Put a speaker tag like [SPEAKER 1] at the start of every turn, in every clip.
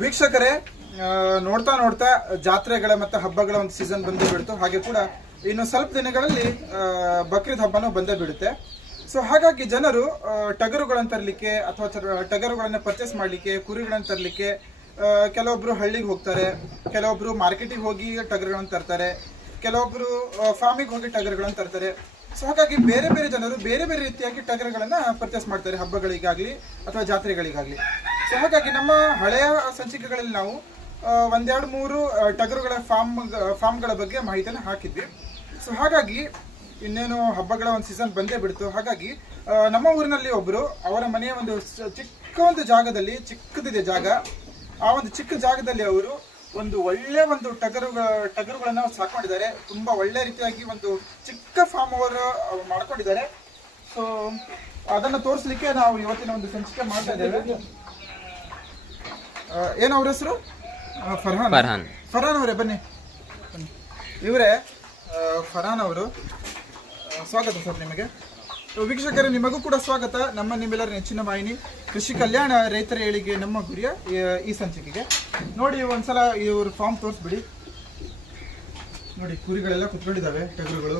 [SPEAKER 1] ವೀಕ್ಷಕರೇ ನೋಡ್ತಾ ನೋಡ್ತಾ ಜಾತ್ರೆಗಳ ಮತ್ತೆ ಹಬ್ಬಗಳ ಒಂದು ಸೀಸನ್ ಬಂದೇ ಬಿಡ್ತು. ಹಾಗೆ ಕೂಡ ಇನ್ನು ಸ್ವಲ್ಪ ದಿನಗಳಲ್ಲಿ ಬಕ್ರೀದ್ ಹಬ್ಬನೂ ಬಂದೇ ಬಿಡುತ್ತೆ. ಸೊ ಹಾಗಾಗಿ ಜನರು ಟಗರುಗಳನ್ನು ತರಲಿಕ್ಕೆ ಅಥವಾ ಟಗರುಗಳನ್ನು ಪರ್ಚೇಸ್ ಮಾಡಲಿಕ್ಕೆ, ಕುರಿಗಳನ್ನು ತರಲಿಕ್ಕೆ ಕೆಲವೊಬ್ಬರು ಹಳ್ಳಿಗೆ ಹೋಗ್ತಾರೆ ಕೆಲವೊಬ್ಬರು ಮಾರ್ಕೆಟಿಗೆ ಹೋಗಿ ಟಗರುಗಳನ್ನು ತರ್ತಾರೆ ಕೆಲವೊಬ್ಬರು ಫಾರ್ಮಿಗೆ ಹೋಗಿ ಟಗರುಗಳನ್ನು ತರ್ತಾರೆ. ಸೊ ಹಾಗಾಗಿ ಬೇರೆ ಬೇರೆ ಜನರು ಬೇರೆ ಬೇರೆ ರೀತಿಯಾಗಿ ಟಗರುಗಳನ್ನು ಪರ್ಚೇಸ್ ಮಾಡ್ತಾರೆ ಹಬ್ಬಗಳಿಗಾಗಲಿ ಅಥವಾ ಜಾತ್ರೆಗಳಿಗಾಗ್ಲಿ. ಸೊ ಹಾಗಾಗಿ ನಮ್ಮ ಹಳೆಯ ಸಂಚಿಕೆಗಳಲ್ಲಿ ನಾವು ಒಂದೆರಡು ಮೂರು ಟಗರುಗಳ ಫಾರ್ಮ್ ಫಾರ್ಮ್ಗಳ ಬಗ್ಗೆ ಮಾಹಿತಿಯನ್ನು ಹಾಕಿದ್ವಿ. ಸೊ ಹಾಗಾಗಿ ಇನ್ನೇನು ಹಬ್ಬಗಳ ಒಂದು ಸೀಸನ್ ಬಂದೇ ಬಿಡ್ತು. ಹಾಗಾಗಿ ನಮ್ಮ ಊರಿನಲ್ಲಿ ಒಬ್ಬರು ಅವರ ಮನೆಯ ಒಂದು ಚಿಕ್ಕ ಒಂದು ಜಾಗದಲ್ಲಿ, ಚಿಕ್ಕದಿದೆ ಜಾಗ. ಆ ಒಂದು ಚಿಕ್ಕ ಜಾಗದಲ್ಲಿ ಅವರು ಒಂದು ಒಳ್ಳೆ ಒಂದು ಟಗರು ಟಗರುಗಳನ್ನು ಸಾಕೊಂಡಿದ್ದಾರೆ. ತುಂಬ ಒಳ್ಳೆ ರೀತಿಯಾಗಿ ಒಂದು ಚಿಕ್ಕ ಫಾರ್ಮ್ ಅವರು ಮಾಡ್ಕೊಂಡಿದ್ದಾರೆ. ಸೊ ಅದನ್ನು ತೋರಿಸ್ಲಿಕ್ಕೆ ನಾವು ಇವತ್ತಿನ ಒಂದು ಸಂಚಿಕೆ ಮಾಡ್ತಾ ಇದ್ದೇವೆ. ಏನು ಅವ್ರ ಹೆಸರು? ಫರ್ಹಾನ್.
[SPEAKER 2] ಫರ್ಹಾನ್.
[SPEAKER 1] ಫರ್ಹಾನ್ ಅವರೇ ಬನ್ನಿ. ಇವರೇ ಫರ್ಹಾನ್ ಅವರು. ಸ್ವಾಗತ ಸರ್ ನಿಮಗೆ. ವೀಕ್ಷಕರೇ ನಿಮಗೂ ಕೂಡ ಸ್ವಾಗತ. ನಮ್ಮ ನಿಮ್ಮೆಲ್ಲರ ನೆಚ್ಚಿನ ವಾಹಿನಿ ಕೃಷಿ ಕಲ್ಯಾಣ ರೈತರ ಏಳಿಗೆ ನಮ್ಮ ಗುರಿಯ ಈ- ಈ ಸಂಚಿಕೆಗೆ. ನೋಡಿ ಒಂದ್ಸಲ ಇವ್ರ ಫಾರ್ಮ್ ತೋರಿಸ್ಬಿಡಿ. ನೋಡಿ ಕುರಿಗಳೆಲ್ಲ ಕುತ್ಕೊಂಡಿದ್ದಾವೆ ಟಗರುಗಳು.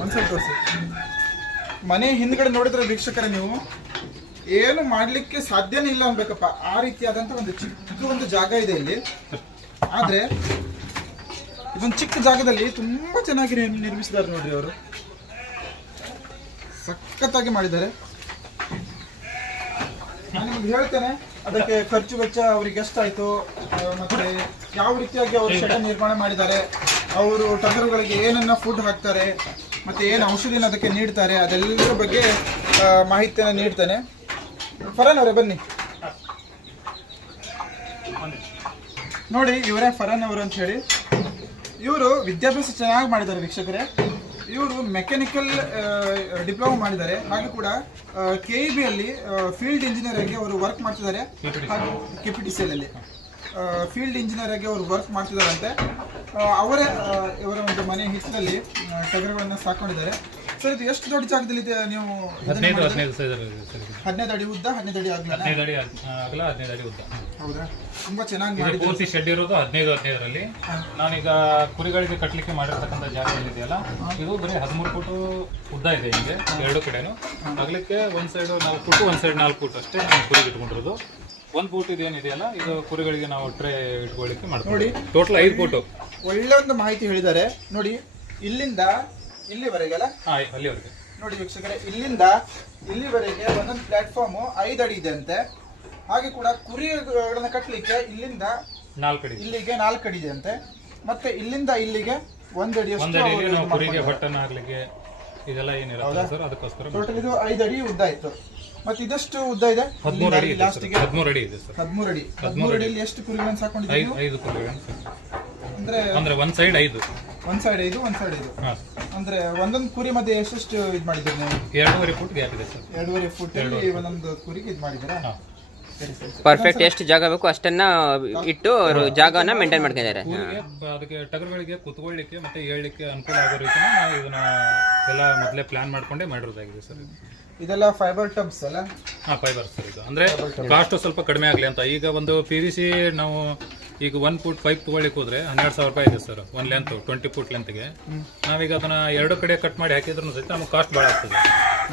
[SPEAKER 1] ಒಂದ್ಸಲ ತೋರಿಸಿ. ಮನೆ ಹಿಂದ್ಗಡೆ ನೋಡಿದ್ರೆ ವೀಕ್ಷಕರೇ ನೀವು. ಏನು ಮಾಡ್ಲಿಕ್ಕೆ ಸಾಧ್ಯನೇ ಇಲ್ಲ ಅನ್ಬೇಕಪ್ಪ. ಆ ರೀತಿಯಾದಂತ ಒಂದು ಚಿಕ್ಕ ಒಂದು ಜಾಗ ಇದೆ ಇಲ್ಲಿ. ಆದ್ರೆ ಇದೊಂದು ಚಿಕ್ಕ ಜಾಗದಲ್ಲಿ ತುಂಬಾ ಚೆನ್ನಾಗಿ ನಿರ್- ನಿರ್ಮಿಸಿದ್ದಾರೆ ನೋಡ್ರಿ ಅವರು. ಸಖತ್ತಾಗಿ ಮಾಡಿದ್ದಾರೆ. ನಾನು ನಿಮ್ಗೆ ಹೇಳ್ತೇನೆ, ಅದಕ್ಕೆ ಖರ್ಚು ವೆಚ್ಚ ಅವ್ರಿಗೆ ಎಷ್ಟಾಯ್ತು ಮತ್ತೆ ಯಾವ ರೀತಿಯಾಗಿ ಅವರು ಶೆಡ್ ನಿರ್ಮಾಣ ಮಾಡಿದ್ದಾರೆ, ಅವರು ಟಗರುಗಳಿಗೆ ಏನನ್ನ ಫುಡ್ ಹಾಕ್ತಾರೆ, ಮತ್ತೆ ಏನು ಔಷಧಿನ ಅದಕ್ಕೆ ನೀಡ್ತಾರೆ, ಅದೆಲ್ಲರ ಬಗ್ಗೆ ಮಾಹಿತಿಯನ್ನು ನೀಡ್ತೇನೆ. ಫರಾನ್ ಅವರೇ, ಬನ್ನಿ. ನೋಡಿ, ಇವರೇ ಫರನ್ ಅವರು ಅಂತ ಹೇಳಿ. ಇವರು ವಿದ್ಯಾಭ್ಯಾಸ ಚೆನ್ನಾಗಿ ಮಾಡಿದ್ದಾರೆ ವೀಕ್ಷಕರೇ. ಇವರು ಮೆಕ್ಯಾನಿಕಲ್ ಡಿಪ್ಲೊಮಾ ಮಾಡಿದ್ದಾರೆ. ಹಾಗೆ ಕೂಡ ಕೆ ಇ ಬಿ ಅಲ್ಲಿ ಫೀಲ್ಡ್ ಇಂಜಿನಿಯರ್ ಆಗಿ ಅವರು ವರ್ಕ್ ಮಾಡ್ತಿದ್ದಾರೆ. ಕೆ ಪಿ ಟಿ ಸಿ ಅಲ್ಲಿ. ಫೀಲ್ಡ್ ಇಂಜಿನಿಯರ್ ಆಗಿ ಅವರು ವರ್ಕ್ ಮಾಡ್ತಿದ್ದಾರಂತೆ. ಅವರೇ ಇವರ ಒಂದು ಮನೆ ಹಿತ್ತಲಲ್ಲಿ ಟಗರುಗಳನ್ನ ಸಾಕೊಂಡಿದ್ದಾರೆ. ಸರ್ ಇದು ಎಷ್ಟು ದೊಡ್ಡ ಜಾಗದಲ್ಲಿ ಇದೆ ನೀವು ಇದನ್ನ
[SPEAKER 3] ಹದಿನೈದು
[SPEAKER 1] ಮಾಡಿದ್ರೆ?
[SPEAKER 3] ಹದಿನೈದು ಸೈಜ್.
[SPEAKER 1] ಹದಿನೈದು ಅಡಿ ಉದ್ದ ಹದಿನೈದು ಅಡಿ ಅಗಲ
[SPEAKER 3] ಹದಿನೈದು ಅಡಿ ಅಗ್- ಅಗಲ ಹದಿನೈದು ಅಡಿ ಉದ್ದ.
[SPEAKER 1] ಹೌದಾ? ತುಂಬಾ ಚೆನ್ನಾಗಿ
[SPEAKER 3] ಇದು ಪೂರ್ತಿ ಶೆಡ್ ಇರೋದು ಹದಿನೈದು ಹದಿನೈದರಲ್ಲಿ. ನಾನೀಗ ಕುರಿಗಳಿಗೆ ಕಟ್ಟಲಿಕ್ಕೆ ಮಾಡಿರ್ತಕ್ಕಂಥ ಜಾಗ ಏನಿದೆಯಲ್ಲ ಇದು ಬರೀ ಹದಿಮೂರು ಫುಟು ಉದ್ದ ಇದೆ ಹಿಂದೆ ಎರಡು ಕಡೆನು. ಅಗಲಕ್ಕೆ ಒಂದ್ ಸೈಡ್ ನಾಲ್ಕು ಫುಟು ಒಂದ್ ಸೈಡ್ ನಾಲ್ಕು ಫುಟ್ ಅಷ್ಟೇ ನಾನು ಕುರಿಗೆ ಇಟ್ಕೊಂಡಿರೋದು. ಒಂದ್ ಫೂಟ್ ಇದೇನಿದೆಯಲ್ಲ ಇದು ಕುರಿಗಳಿಗೆ ನಾವು ಟ್ರೇ ಇಟ್ಕೊಳ್ಳಿಕ್ಕೆ ಮಾಡ್ತೀವಿ. ಟೋಟಲ್ ಐದು ಫೂಟು.
[SPEAKER 1] ಒಳ್ಳೆ ಒಂದು ಮಾಹಿತಿ ಹೇಳಿದ್ದಾರೆ. ನೋಡಿ ಇಲ್ಲಿಂದ ಇಲ್ಲಿವರೆಗೆ ಅಲ್ಲ
[SPEAKER 3] ಅಲ್ಲಿವರೆಗೆ.
[SPEAKER 1] ನೋಡಿ ವೀಕ್ಷಕರೇ ಇಲ್ಲಿಂದ ಇಲ್ಲಿವರೆಗೆ ಒಂದೊಂದು ಪ್ಲಾಟ್ಫಾರ್ಮ್ ಐದು ಅಡಿ ಇದೆ ಅಂತೆ ಹಾಗೆ ಕೂಡ ಕುರಿಗಳನ್ನ ಕಟ್ಟಲಿಕ್ಕೆ ಇಲ್ಲಿಂದ
[SPEAKER 3] ನಾಲ್ಕಡಿ ಅಡಿ
[SPEAKER 1] ಇಲ್ಲಿಗೆ ನಾಲ್ಕು ಅಡಿ ಇದೆ ಅಂತೆ ಮತ್ತೆ ಇಲ್ಲಿಂದ ಇಲ್ಲಿಗೆ ಒಂದು
[SPEAKER 3] ಒಂದ್
[SPEAKER 1] ಅಡಿಯಷ್ಟು
[SPEAKER 3] ಅಡಿಯಲ್ಲಿ ನಾವು ಕುರಿಗೆ ಬಟನ್ ಹಾಕ್ಲಿಕ್ಕೆ ಇದೆಲ್ಲ ಏನಿರುತ್ತೆ ಸರ್ ಅದಕ್ಕೋಸ್ಕರ
[SPEAKER 1] ಟೋಟಲ್ ಇದು ಐದು ಅಡಿ ಉದ್ದ ಇತ್ತು. ಮತ್ತೆ ಇದಷ್ಟು ಉದ್ದ ಇದೆ?
[SPEAKER 3] ಹದಿಮೂರು ಅಡಿ
[SPEAKER 1] ಲಾಸ್ಟಿಗೆ
[SPEAKER 3] ಹದಿಮೂರು ಅಡಿ ಇದೆ ಸರ್.
[SPEAKER 1] ಹದಿಮೂರು ಅಡಿ. ಹದಿಮೂರು ಅಡಿಯಲ್ಲಿ ಎಷ್ಟು ಕುರಿಗಳನ್ನು ಸಾಕೊಂಡಿದ್ದೀವಿ
[SPEAKER 3] ಐದು ಕುರಿಗಳನ್ನು
[SPEAKER 1] ಅಂದ್ರೆ
[SPEAKER 3] ಅಂದ್ರೆ ಒಂದ್ ಸೈಡ್ ಐದು.
[SPEAKER 1] ಒಂದ್ ಸೈಡ್ ಇದು ಒಂದ್ ಸೈಡ್ ಇದು
[SPEAKER 3] ಹಾ.
[SPEAKER 1] ಅಂದ್ರೆ ಒಂದೊಂದು ಕುರಿ ಮಧ್ಯೆ ಎಷ್ಟೆಷ್ಟು ಇದು ಮಾಡಿದ್ದೀರಿ ನೀವು?
[SPEAKER 3] ಎರಡೂವರೆ ಫುಟ್ ಗ್ಯಾಪ್ ಇದೆ ಸರ್.
[SPEAKER 1] ಎರಡೂವರೆ ಫುಟ್ ಅಲ್ಲಿ ಒಂದೊಂದು ಕುರಿಗೆ ಇದು ಮಾಡಿದ್ದೀರಾ?
[SPEAKER 3] ಹಾ.
[SPEAKER 1] ಸರಿ ಸರಿ ಸರಿ.
[SPEAKER 2] ಪರ್ಫೆಕ್ಟ್ ಎಷ್ಟು ಜಾಗ ಬೇಕು ಅಷ್ಟನ್ನ ಇಟ್ಟು ಅವರು ಜಾಗವನ್ನ ಮೇಂಟೈನ್ ಮಾಡ್ಕೊಂಡಿದ್ದಾರೆ.
[SPEAKER 3] ಊರಿಗೆ ಬ- ಅದಕ್ಕೆ ಟಗರುಗಳಿಗೆ ಕುತ್ಕೊಳ್ಳಿಕ್ಕೆ ಮತ್ತೆ ಏಳ್ಲಿಕ್ಕೆ ಅನುಕೂಲ ಆಗೋ ರೀತಿ ನಾವು ಇದನ್ನ ಎಲ್ಲ ಮೊದಲೇ ಪ್ಲಾನ್ ಮಾಡ್ಕೊಂಡೇ ಮಾಡಿರೋದಾಗಿದೆ ಸರ್ ಇದು.
[SPEAKER 1] ಇದೆಲ್ಲ ಫೈಬರ್ ಟಬ್ಸ್ ಅಲ್ಲ?
[SPEAKER 3] ಹಾ ಫೈಬರ್ ಸರ್ ಇದು. ಅಂದ್ರೆ ಕಾಸ್ಟ್ ಸ್ವಲ್ಪ ಕಡಿಮೆ ಆಗಲಿ ಅಂತ. ಈಗ ಒಂದು ಪಿ ವಿ ಸಿ ನಾವು ಈಗ ಒನ್ ಫುಟ್ ಪೈಪ್ ತಗೊಳ್ಳಿಕ್ ಹೋದ್ರೆ ಹನ್ನೆರಡು ಸಾವಿರ ರೂಪಾಯಿ ಇದೆ sir one length twenty foot ಲೆಂತ್ಗೆ ನಾವೀಗ ಅದನ್ನ ಎರಡು ಕಡೆ ಕಟ್ ಮಾಡಿ ಹಾಕಿದ್ರು ಸಹಿತ ನಮ್ಗೆ ಕಾಸ್ಟ್ ಭಾಳ ಆಗ್ತದೆ.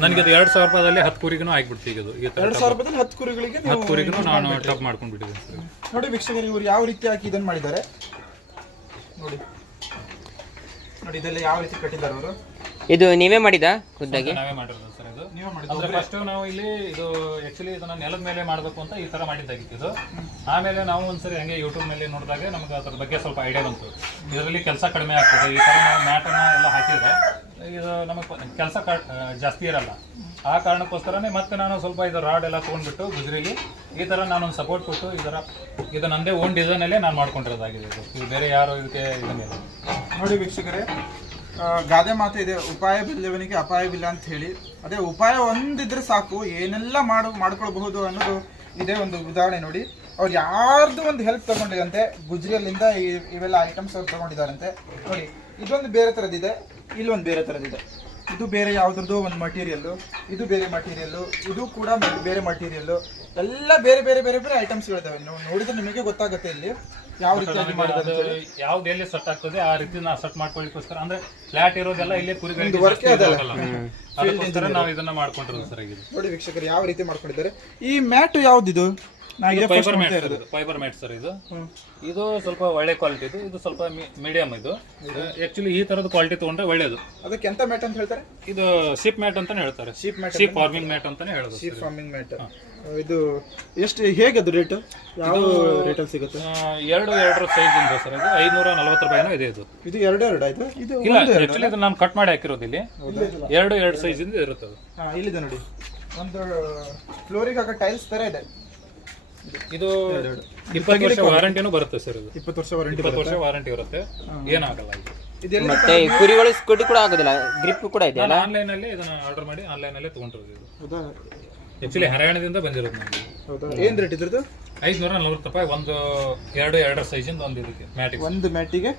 [SPEAKER 3] ನನಗೆ ಇದು ಎರಡು ಸಾವಿರ ರೂಪಾಯಿದಲ್ಲಿ ಹತ್ತು ಕುರಿಗೂ ಆಗ್ಬಿಡ್ತು ಈಗ ಇದು
[SPEAKER 1] ಎರಡು ಸಾವಿರ ರೂಪಾಯಿ ಹತ್ತು ಕುರಿಗಳಿಗೆ
[SPEAKER 3] ಹತ್ತು ಕುರಿಗೂ ನಾನು ಟಪ್ ಮಾಡ್ಕೊಂಡ್ಬಿಟ್ಟಿದ್ದೀನಿ ಸರ್
[SPEAKER 1] ನೋಡಿ ವೀಕ್ಷಕರು ಇವರು ಯಾವ ರೀತಿ ಹಾಕಿ ಇದನ್ನು ಮಾಡಿದ್ದಾರೆ. ನೋಡಿ. ನೋಡಿ ಇದೆಲ್ಲ ಯಾವ ರೀತಿ ಕಟ್ಟಿದ್ದಾರೆ ಅವರು?
[SPEAKER 2] ಇದು ನೀವೇ ಮಾಡಿದ ಖುದ್ದಾಗಿ?
[SPEAKER 3] ನಾವೇ ಮಾಡಿರೋದು ಸರ್
[SPEAKER 1] ನೀವೇ
[SPEAKER 3] ಅಂದ್ರೆ ಫಸ್ಟ್ ನಾವು ಇಲ್ಲಿ ಇದು ಆಕ್ಚುಲಿ ಇದನ್ನ ನೆಲದ ಮೇಲೆ ಮಾಡಬೇಕು ಅಂತ ಈ ತರ ಮಾಡಿದ್ದಾಗಿತ್ತು ಇದು. ಆಮೇಲೆ ನಾವು ಒಂದ್ಸರಿ ಹಂಗೆ ಯೂಟ್ಯೂಬ್ ಮೇಲೆ ನೋಡಿದಾಗ ನಮ್ಗೆ ಅದ್ರ ಬಗ್ಗೆ ಸ್ವಲ್ಪ ಐಡಿಯಾ ಬಂತು. ಇದರಲ್ಲಿ ಕೆಲಸ ಕಡಿಮೆ ಆಗ್ತದೆ ಈ ತರ ನಾವು ಮ್ಯಾಟನ್ನ ಎಲ್ಲ ಹಾಕಿದ್ರೆ ಇದು ನಮಗೆ ಕೆಲಸ ಜಾಸ್ತಿ ಇರಲ್ಲ. ಆ ಕಾರಣಕ್ಕೋಸ್ಕರನೇ ಮತ್ತೆ ನಾನು ಸ್ವಲ್ಪ ಇದು ರಾಡ್ ಎಲ್ಲ ತೊಗೊಂಡ್ಬಿಟ್ಟು ಗುಜರಿಲಿ ಈ ತರ ನಾನೊಂದು ಸಪೋರ್ಟ್ ಕೊಟ್ಟು ಈ ತರ ಇದು ನಂದೇ ಓನ್ ಡಿಸೈನ್ ಅಲ್ಲೇ ನಾನು ಮಾಡ್ಕೊಂಡಿರೋದಾಗಿದೆ ಇದು. ಇದು ಬೇರೆ ಯಾರು ಇದಕ್ಕೆ ಇದನ್ನಿಲ್ಲ
[SPEAKER 1] ನೋಡಿ ವೀಕ್ಷಕರೇ ಗಾದೆ ಮಾತು ಇದೆ ಉಪಾಯ ಬಿಲ್ಲವನಿಗೆ ಅಪಾಯವಿಲ್ಲ ಅಂತ ಹೇಳಿ ಅದೇ ಉಪಾಯ ಒಂದಿದ್ರೆ ಸಾಕು, ಏನೆಲ್ಲ ಮಾಡು, ಮಾಡ್ಕೊಳ್ಬಹುದು ಅನ್ನೋದು ಇದೇ ಒಂದು ಉದಾಹರಣೆ ನೋಡಿ. ಅವ್ರು ಯಾರ್ದು ಒಂದು ಹೆಲ್ಪ್ ತಗೊಂಡಿದಂತೆ ಗುಜ್ರಿಯಲ್ಲಿಂದ ಇವೆಲ್ಲ ಐಟಮ್ಸ್ ಅವ್ರು ತಗೊಂಡಿದ್ದಾರಂತೆ. ನೋಡಿ, ಇದೊಂದು ಬೇರೆ ಥರದಿದೆ ಇಲ್ಲೊಂದು ಬೇರೆ ಥರದಿದೆ ಇದು ಬೇರೆ ಯಾವ್ದ್ರದ್ದು ಒಂದು ಮಟೀರಿಯಲ್ಲು ಇದು ಬೇರೆ ಮಟೀರಿಯಲ್ಲು ಇದು ಕೂಡ ಬೇರೆ ಮಟೀರಿಯಲ್ಲು ಎಲ್ಲ ಬೇರೆ ಬೇರೆ ಬೇರೆ ಬೇರೆ ಐಟಮ್ಸ್ ಇದಾವೆ ನೀವು ನೋಡಿದ್ರೆ ನಿಮಗೆ ಗೊತ್ತಾಗುತ್ತೆ ಇಲ್ಲಿ ಯಾವ ರೀತಿ ಮಾಡಿದ್ದಾರೆ
[SPEAKER 3] ಯಾವ್ದು ಎಲ್ಲಿ ಸೆಟ್ ಆಗ್ತದೆ ಆ ರೀತಿ ನಾವು ಸೆಟ್ ಮಾಡ್ಕೊಳ್ಳಿಕ್ಕೋಸ್ಕರ. ಅಂದ್ರೆ ಫ್ಲಾಟ್ ಇರೋದೆಲ್ಲ ಇಲ್ಲೇ ಕುರಿಗಳಿಗೆ
[SPEAKER 1] work
[SPEAKER 3] ಜಾಸ್ತಿ
[SPEAKER 1] ಅದಲ್ಲ.
[SPEAKER 3] ಅದಕ್ಕೋಸ್ಕರ ನಾವು ಇದನ್ನ ಮಾಡ್ಕೊಂಡಿರೋದು ಸರ್
[SPEAKER 1] ನೋಡಿ ವೀಕ್ಷಕರು ಯಾವ ರೀತಿ ಮಾಡ್ಕೊಂಡಿದ್ದಾರೆ. ಈ ಮ್ಯಾಟ್ ಯಾವ್ದಿದು? ನಾ ಇದೇ
[SPEAKER 3] ಫೈಬರ್ ಮ್ಯಾಟ್
[SPEAKER 1] ಇರೋದು.
[SPEAKER 3] ಫೈಬರ್ ಮ್ಯಾಟ್ ಸರ್ ಇದು. ಇದು ಸ್ವಲ್ಪ ಒಳ್ಳೆ ಕ್ವಾಲಿಟಿ ಇದು ಇದು ಸ್ವಲ್ಪ ಮೀಡಿಯಂ ಇದು. ಆಕ್ಚುಲಿ ಈ ತರದ ಕ್ವಾಲಿಟಿ ತಗೊಂಡ್ರೆ ಒಳ್ಳೇದು.
[SPEAKER 1] ಅದಕ್ಕೆ ಎಂತ ಮ್ಯಾಟ್ ಅಂತ ಹೇಳ್ತಾರೆ?
[SPEAKER 3] ಇದು ಶೀಪ್ ಮ್ಯಾಟ್ ಅಂತಾನೆ ಹೇಳ್ತಾರೆ.
[SPEAKER 1] Sheep mat
[SPEAKER 3] sheep farming mat ಅಂತಾನೆ ಹೇಳೋದು
[SPEAKER 1] ಚೀಪ್ ಫಾರ್ಮಿಂಗ್ ಮ್ಯಾಟ್ ಇದು ಎಷ್ಟು ಹೇಗೆ ಅದು ರೇಟ್ ಯಾವ ರೇಟಲ್ಲಿ ಸಿಗುತ್ತೆ?
[SPEAKER 3] ಎರಡು ಎರಡು ಸೈಜ್ ಇಂದ ಸರ್ ಇದು. ಐನೂರ ನಲವತ್ತು ರೂಪಾಯಿನೋ ಇದೆ ಇದು.
[SPEAKER 1] ಇದು ಎರಡು ಎರಡು ಆಯ್ತು? ಇದು
[SPEAKER 3] ಇಲ್ಲ ಆಕ್ಚುಲಿ ಇದು ನಾನು ಕಟ್ ಮಾಡಿ ಹಾಕಿರೋದು ಇಲ್ಲಿ. ಎರಡು ಎರಡು ಸೈಜ್ ಇಂದ ಇರುತ್ತೆ ಅದು.
[SPEAKER 1] ಇಲ್ಲಿದೆ ನೋಡಿ. ಒಂದು ಫ್ಲೋರಿಗೆ ಹಾಕೋ ಟೈಲ್ಸ್ ತರ ಇದೆ.
[SPEAKER 3] ಇದು ಇಪ್ಪತ್ತು ವರ್ಷ ವಾರಂಟಿನೂ ಬರುತ್ತೆ ಸರ್ ಇದು.
[SPEAKER 1] ಇಪ್ಪತ್ತು ವರ್ಷ ವಾರಂಟಿ
[SPEAKER 3] ಇಪ್ಪತ್ತು ವರ್ಷ ವಾರಂಟಿ ಬರುತ್ತೆ. ಏನಾಗಲ್ಲ ಇದು.
[SPEAKER 2] ಮತ್ತೆ ಈ ಕುರಿಗಳು ಸ್ಕೂಟಿ ಕೂಡ ಆಗೋದಿಲ್ಲ ಗ್ರಿಪ್ ಕೂಡ ಇದೆ
[SPEAKER 3] ನಾನು ಆನ್ಲೈನ್ ಅಲ್ಲಿ ಇದನ್ನ ಆರ್ಡರ್ ಮಾಡಿ ಆನ್ಲೈನ್ ಅಲ್ಲೇ ತಗೊಂಡಿರೋದು ಇದು.
[SPEAKER 1] ಹೌದಾ?
[SPEAKER 3] ಆಕ್ಚುಲಿ ಹರಿಯಾಣದಿಂದ ಬಂದಿರೋದು ನಮಗೆ
[SPEAKER 1] ಹೌದಾ? ಏನ್ ರೇಟ್ ಇದ್ರದ್ದು?
[SPEAKER 3] ಐದ್ನೂರ ನಲ್ವತ್ತು ರೂಪಾಯಿ ಒಂದು ಎರಡು ಎರಡರ ಸೈಜ್ ಇಂದ ಒಂದು ಇದಕ್ಕೆ ಮ್ಯಾಟಿಗೆ
[SPEAKER 1] ಒಂದು ಮ್ಯಾಟಿಗೆ